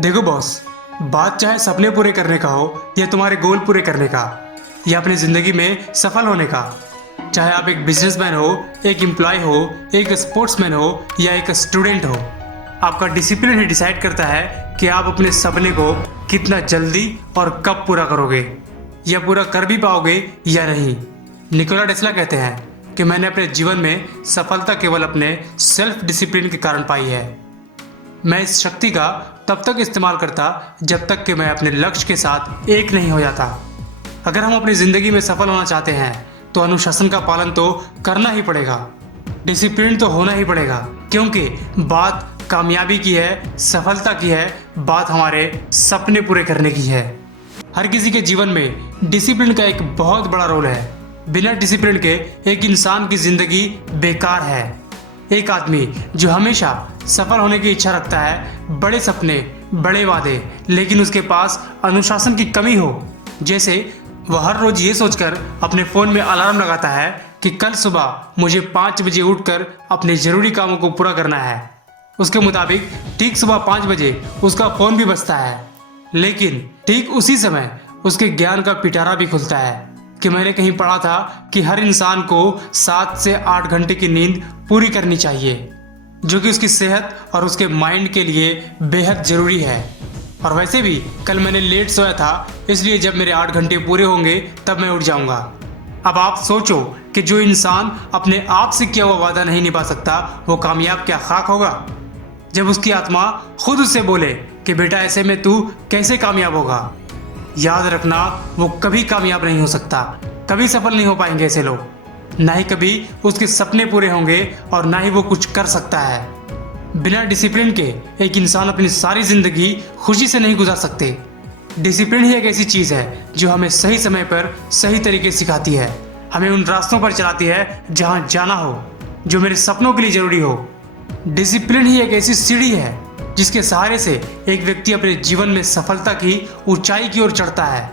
देखो बॉस, बात चाहे सपने पूरे करने का हो या तुम्हारे गोल पूरे करने का या अपनी ज़िंदगी में सफल होने का, चाहे आप एक बिजनेसमैन हो, एक एम्प्लॉय हो, एक स्पोर्ट्समैन हो या एक स्टूडेंट हो, आपका डिसिप्लिन ही डिसाइड करता है कि आप अपने सपने को कितना जल्दी और कब पूरा करोगे या पूरा कर भी पाओगे या नहीं। निकोला टेस्ला कहते हैं कि मैंने अपने जीवन में सफलता केवल अपने सेल्फ डिसिप्लिन के कारण पाई है। मैं इस शक्ति का तब तक इस्तेमाल करता जब तक कि मैं अपने लक्ष्य के साथ एक नहीं हो जाता। अगर हम अपनी ज़िंदगी में सफल होना चाहते हैं तो अनुशासन का पालन तो करना ही पड़ेगा, डिसिप्लिन तो होना ही पड़ेगा, क्योंकि बात कामयाबी की है, सफलता की है, बात हमारे सपने पूरे करने की है। हर किसी के जीवन में डिसिप्लिन का एक बहुत बड़ा रोल है। बिना डिसिप्लिन के एक इंसान की ज़िंदगी बेकार है। एक आदमी जो हमेशा सफल होने की इच्छा रखता है, बड़े सपने, बड़े वादे, लेकिन उसके पास अनुशासन की कमी हो, जैसे वह हर रोज ये सोचकर अपने फ़ोन में अलार्म लगाता है कि कल सुबह मुझे 5 बजे उठकर अपने ज़रूरी कामों को पूरा करना है। उसके मुताबिक ठीक सुबह 5 बजे उसका फ़ोन भी बजता है, लेकिन ठीक उसी समय उसके ज्ञान का पिटारा भी खुलता है कि मैंने कहीं पढ़ा था कि हर इंसान को 7 से 8 घंटे की नींद पूरी करनी चाहिए, जो कि उसकी सेहत और उसके माइंड के लिए बेहद ज़रूरी है। और वैसे भी कल मैंने लेट सोया था, इसलिए जब मेरे 8 घंटे पूरे होंगे तब मैं उठ जाऊंगा। अब आप सोचो कि जो इंसान अपने आप से किया हुआ वादा नहीं निभा सकता, वो कामयाब क्या खाक होगा। जब उसकी आत्मा खुद उससे बोले कि बेटा ऐसे में तू कैसे कामयाब होगा, याद रखना वो कभी कामयाब नहीं हो सकता, कभी सफल नहीं हो पाएंगे ऐसे लोग। ना ही कभी उसके सपने पूरे होंगे और ना ही वो कुछ कर सकता है। बिना डिसिप्लिन के एक इंसान अपनी सारी जिंदगी खुशी से नहीं गुजार सकते। डिसिप्लिन ही एक ऐसी चीज़ है जो हमें सही समय पर सही तरीके से सिखाती है, हमें उन रास्तों पर चलाती है जहाँ जाना हो, जो मेरे सपनों के लिए ज़रूरी हो। डिसिप्लिन ही एक ऐसी सीढ़ी है जिसके सहारे से एक व्यक्ति अपने जीवन में सफलता की ऊंचाई की ओर चढ़ता है,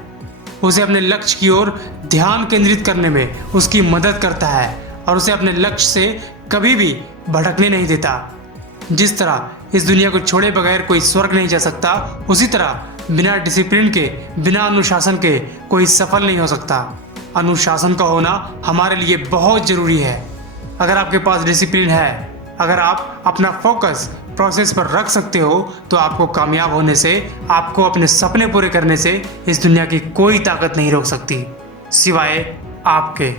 उसे अपने लक्ष्य की ओर ध्यान केंद्रित करने में उसकी मदद करता है और उसे अपने लक्ष्य से कभी भी भटकने नहीं देता। जिस तरह इस दुनिया को छोड़े बगैर कोई स्वर्ग नहीं जा सकता, उसी तरह बिना डिसिप्लिन के, बिना अनुशासन के कोई सफल नहीं हो सकता। अनुशासन का होना हमारे लिए बहुत ज़रूरी है। अगर आपके पास डिसिप्लिन है, अगर आप अपना फोकस प्रोसेस पर रख सकते हो, तो आपको कामयाब होने से, आपको अपने सपने पूरे करने से इस दुनिया की कोई ताकत नहीं रोक सकती, सिवाय आपके।